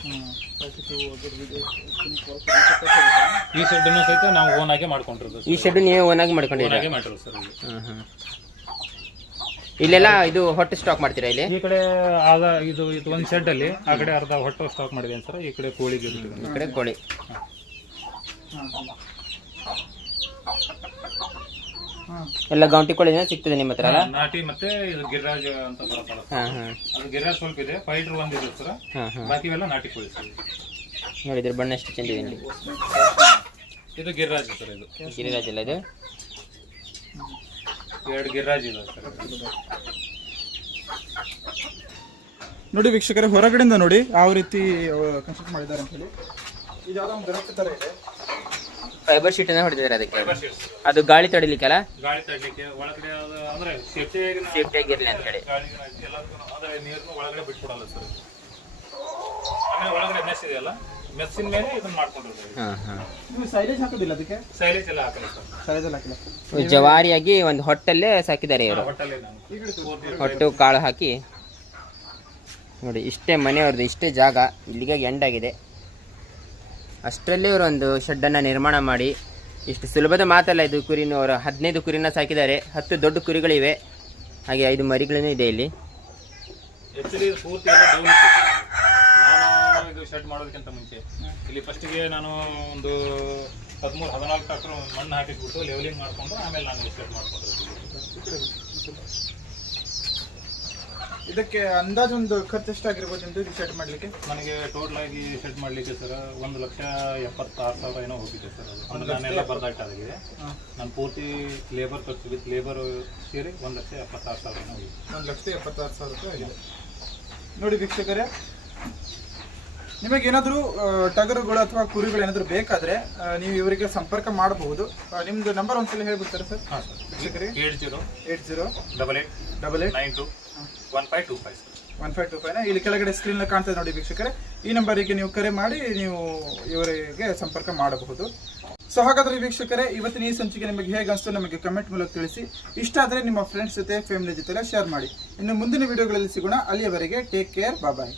[SPEAKER 1] हाँ ताकि तो अगर वीडियो तुम कॉल करने से कैसे बताना
[SPEAKER 3] ಈ ಸೆಡ್ ಸಹಿತ ನಾವು ಓನ್ ಆಗಿ ಮಾಡ್ಕೊಂಡಿರೋದು
[SPEAKER 2] ಈ ಶೆಡ್ ನೀವೇ ಓನಾಗಿ
[SPEAKER 3] ಓನ್
[SPEAKER 2] ಮಾಡ್ಕೊಂಡಿದ್ದೀರಾ
[SPEAKER 3] ಆಗಿ ಮಾಡಿರೋದು ಸರ್ ಇದು.
[SPEAKER 2] ಹ್ಮ್ ಹ್ಮ್ ಇಲ್ಲೆಲ್ಲ ಇದು ಹೊಟ್ಟೆ ಸ್ಟಾಕ್ ಮಾಡ್ತೀರಾ ಇಲ್ಲಿ?
[SPEAKER 3] ಈ ಕಡೆ ಆಗ ಇದು ಇದು ಒಂದು ಶೆಡ್ ಅಲ್ಲಿ ಆ ಕಡೆ ಅರ್ಧ ಹೊಟ್ಟೆ ಸ್ಟಾಕ್ ಮಾಡಿದೆ ಸರ್. ಈ ಕಡೆ ಕೋಳಿ.
[SPEAKER 2] ಈ ಕಡೆ ಕೋಳಿ. ಎಲ್ಲ ಗೌಂಟಿ ಕೋಳಿ ಸಿಗ್ತದೆ ನಿಮ್ಮ ಹತ್ರ ಅಲ್ಲ?
[SPEAKER 3] ನಾಟಿ ಮತ್ತೆ ಇದು ಗಿರಿರಾಜ್ ಅಂತ ಬರುತ್ತಲ್ಲ
[SPEAKER 2] ಹಾ ಹಾ.
[SPEAKER 3] ಅದು ಗಿರಿರಾಜ್ ಸ್ವಲ್ಪ ಇದೆ ಫೈಟರ್ ಒಂದ್ ಇದೆ ಸರ್.
[SPEAKER 2] ಹಾ ಹಾ.
[SPEAKER 3] ಬಾಕಿ ಎಲ್ಲ ನಾಟಿ ಕೋಳಿ ಸರ್.
[SPEAKER 2] ನೋಡಿದ್ರೆ ಬಣ್ಣ ಎಷ್ಟು ಚೆಂದ ಇದೆ ಇಲ್ಲಿ.
[SPEAKER 3] ಇದು ಗಿರಿರಾಜ್ ಸರ್ ಇದು.
[SPEAKER 2] ಗಿರಿರಾಜ್ ಅಲ್ಲ ಇದು?
[SPEAKER 3] ಎರಡು ಸರ್.
[SPEAKER 1] ನೋಡಿ ವೀಕ್ಷಕರೇ ಹೊರಗಡೆಯಿಂದ ನೋಡಿ ಯಾವ ರೀತಿ ಕನ್ಸ್ಟ್ರಕ್ಟ್ ಮಾಡಿದ್ದಾರೆ ಅಂತ ಹೇಳಿ. ಇದು ಯಾವುದೋ ಒಂದು ದರಕ್ಕೆ ಥರ ಇದೆ.
[SPEAKER 2] ಫೈಬರ್ ಶೀಟ್ ಅನ್ನ ಹೊಡೆದಿದ್ದಾರೆ ಅದಕ್ಕೆ. ಅದು ಗಾಳಿ ತಡಿಲಿಕ್ಕಲ್ಲ?
[SPEAKER 3] ಗಾಳಿ ತಡ್ಲಿಕ್ಕೆ ಒಳಗಡೆ ಅದು ಅಂದ್ರೆ ಸೇಫ್ಟಿ
[SPEAKER 2] ಸೇಫ್ಟಿ ಆಗಿರ್ಲಿ ಅಂತ ಹೇಳಿ.
[SPEAKER 3] ಗಾಳಿ ಎಲ್ಲದಕ್ಕೂ ಅಂದ್ರೆ ನೀರನ್ನು ಒಳಗಡೆ ಬಿಟ್ಬಿಡಲ್ಲ ಸರ್. ಆಮೇಲೆ ಒಳಗಡೆ ಮೆಸ್ ಇದೆಯಲ್ಲ? ಮೆಸ್ಸಿನ ಮೇಲೆ ಇದನ್ನ ಮಾಡ್ಕೊಂಡಿರೋದು.
[SPEAKER 2] ಹಾ ಹಾ.
[SPEAKER 1] ನೀವು ಸೈಲೇಜ್ ಹಾಕೋದಿಲ್ಲ ಅದಕ್ಕೆ?
[SPEAKER 3] ಸೈಲೇಜ್ ಎಲ್ಲ ಹಾಕಲ್ಲ ಸರ್.
[SPEAKER 1] ಸೈಲೇಜಲ್ಲಿ ಹಾಕಿಲ್ಲ.
[SPEAKER 2] ಜವಾರಿಯಾಗಿ ಒಂದು ಹೊಟ್ಟಲ್ಲೇ ಸಾಕಿದ್ದಾರೆ ಇವರು. ಹೊಟ್ಟು ಕಾಳು ಹಾಕಿ. ನೋಡಿ ಇಷ್ಟೇ ಮನೆಯವ್ರದ್ದು ಇಷ್ಟೇ ಜಾಗ. ಇಲ್ಲಿಗೆ ಎಂಡ್ ಆಗಿದೆ ಅಷ್ಟರಲ್ಲೇ ಇವರು ಒಂದು ಶೆಡ್ಡನ್ನು ನಿರ್ಮಾಣ ಮಾಡಿ. ಇಷ್ಟು ಸುಲಭದ ಮಾತಲ್ಲ ಇದು ಕುರಿನೂ ಅವರು ಹದಿನೈದು ಕುರಿನ ಸಾಕಿದ್ದಾರೆ. ಹತ್ತು ದೊಡ್ಡ ಕುರಿಗಳಿವೆ. ಹಾಗೆ ಐದು ಮರಿಗಳೂ ಇದೆ ಇಲ್ಲಿ.
[SPEAKER 3] ಆಕ್ಚುಲಿ ಪೂರ್ತಿ ಎಲ್ಲ ಡೌನ್ ಇತ್ತು. ಶೆಡ್ ಮಾಡೋದಕ್ಕಿಂತ ಮುಂಚೆ. ಇಲ್ಲಿ ಫಸ್ಟಿಗೆ ನಾನು ಒಂದು ಹದಿಮೂರು ಹದಿನಾಲ್ಕು ಟ್ರಾಕ್ಟರ್ ಮಣ್ಣು ಹಾಕಿಸ್ಬಿಟ್ಟು ಲೆವೆಲಿಂಗ್ ಮಾಡಿಕೊಂಡು ಆಮೇಲೆ ನಾನು ಶೆಡ್ ಮಾಡ್ಕೊಂಡು.
[SPEAKER 1] ಇದಕ್ಕೆ ಅಂದಾಜು ಒಂದು ಖರ್ಚು ಎಷ್ಟಾಗಿರ್ಬೋದು ಎಂದು ಸೆಟ್ ಮಾಡ್ಲಿಕ್ಕೆ?
[SPEAKER 3] ನನಗೆ ಟೋಟಲ್ ಆಗಿ ಶೆಡ್ ಮಾಡಲಿಕ್ಕೆ ಸರ್ ಒಂದು ಲಕ್ಷ ಎಪ್ಪತ್ತಾರು ಸಾವಿರ ಏನೋ ಹೋಗಿದೆ ಸರ್ ಅದು. ಅಂದ್ರೆ ನಾನೆಲ್ಲ ಬರ್ದಾಟಾಗಿದೆ ನಾನು ಪೂರ್ತಿ ಲೇಬರ್ ಖರ್ಚು ವಿತ್ ಲೇಬರ್ ಸೇರಿ ಒಂದು ಲಕ್ಷ ಎಪ್ಪತ್ತಾರು ಸಾವಿರ ಏನೋ ಹೋಗಿದೆ.
[SPEAKER 1] ಒಂದು ಲಕ್ಷ ಎಪ್ಪತ್ತಾರು ಸಾವಿರ ರೂಪಾಯಿ ಆಗಿದೆ. ನೋಡಿ ವೀಕ್ಷಕರೇ ನಿಮಗೇನಾದರೂ ಟಗರುಗಳು ಅಥವಾ ಕುರಿಗಳು ಏನಾದರೂ ಬೇಕಾದರೆ ನೀವು ಇವರಿಗೆ ಸಂಪರ್ಕ ಮಾಡಬಹುದು. ನಿಮ್ಮದು ನಿಮ್ದು ನಂಬರ್ ಒಂದ್ಸಲ ಹೇಳ್ಬಿಡ್ತಾರೆ ಸರ್?
[SPEAKER 3] ಹಾಂ sir. Eight
[SPEAKER 1] zero eight
[SPEAKER 3] zero double
[SPEAKER 1] eight double
[SPEAKER 3] eight nine two one five two five
[SPEAKER 1] one five two ಫೈವ್ನ ಇಲ್ಲಿ ಕೆಳಗಡೆ ಸ್ಕ್ರೀನ್ ಕಾಣ್ತದೆ ನೋಡಿ ವೀಕ್ಷಕರೇ. ಈ ನಂಬರಿಗೆ ನೀವು ಕರೆ ಮಾಡಿ ನೀವು ಇವರಿಗೆ ಸಂಪರ್ಕ ಮಾಡಬಹುದು. ಸೊ ಹಾಗಾದ್ರೆ ವೀಕ್ಷಕರೇ ಇವತ್ತಿನ ಈ ಸಂಚಿಕೆ ನಿಮಗೆ ಹೇಗೆ ಅನಿಸ್ತು ನಮಗೆ ಕಮೆಂಟ್ ಮೂಲಕ ತಿಳಿಸಿ. ಇಷ್ಟ ಆದರೆ ನಿಮ್ಮ ಫ್ರೆಂಡ್ಸ್ ಜೊತೆ ಫ್ಯಾಮಿಲಿ ಜೊತೆ ಶೇರ್ ಮಾಡಿ. ಇನ್ನು ಮುಂದಿನ ವಿಡಿಯೋಗಳಲ್ಲಿ ಸಿಗೋಣ. ಅಲ್ಲಿಯವರೆಗೆ ಟೇಕ್ ಕೇರ್ ಬಾಯ್